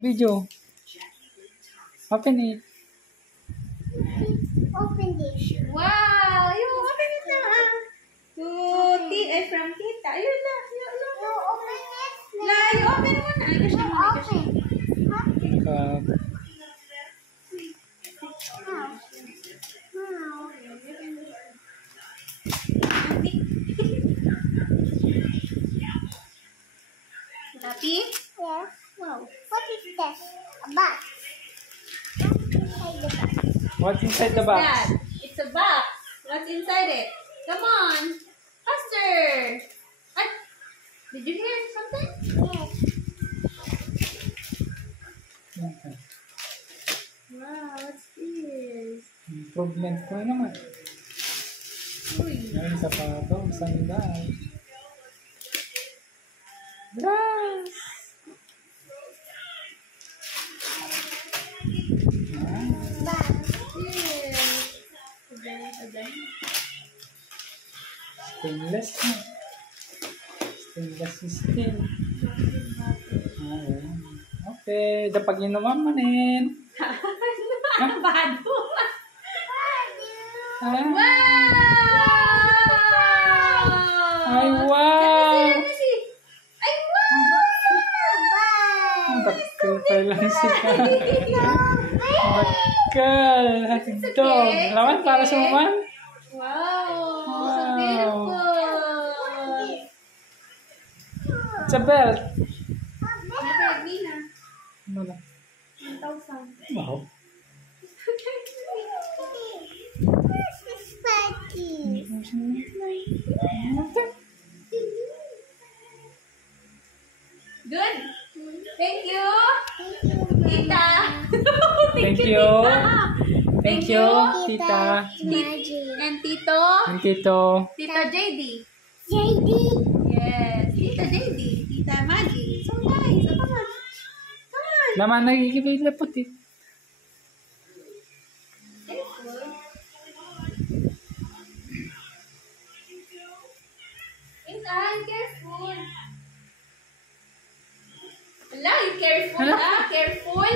Video. Open it. Open this. Wow! You open it na from Tita. Ayun na. You open it. You open mo na. Ay, kasi mo. Open. Happy? Yes. Wow. What is this? A box. What's inside the box? Dad, it's a box. What's inside it? Come on. Faster. Ay, did you hear something? Yes. Okay. Wow, what's this? Improvement ko naman. Uy. Ngayon sapatos, sandal. Glass! Box. Yes. Adan. Stainless na. Stainless steel. Ayan. Okay, dapat inuman manin. Bado. Ah. Wow! Ay, wow! Let me see. Ay, wow! Bakal pa lang si Bakal. Hatidog. okay. Lawan It's para okay. sa uman. Wow! So Wow. beautiful. It's a belt. Never Nina. Ano na? 1,000. Wow. This is spiky. Good. Thank you. Tita. Thank you. Thank you, Tita tita. Magic. And Tito. And tito. Tita JD. JD. Yes. Tita JD. Tita Maggie. So nice. Oh, come on. Come on. Naman nagigibay na puti. Careful. Intan, careful. Ala, you careful Hala. careful.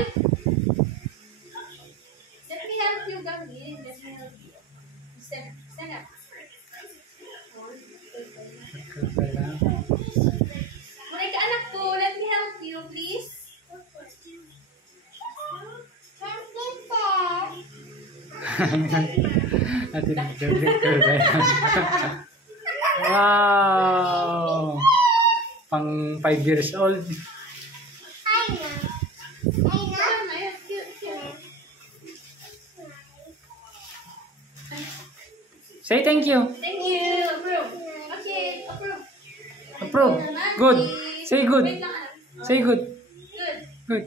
Let me help you, Gavin. Let me help you. Stand up. Muna ka anak ko, let me help you, please. Atin ang jogging ko ba yan? Wow! Pang 5 years old. Come, ayan, cute. Say thank you. Thank you. Approve. Okay, approve. Approve. Good. Say good. Wait lang, anak. Say good. Good. Good.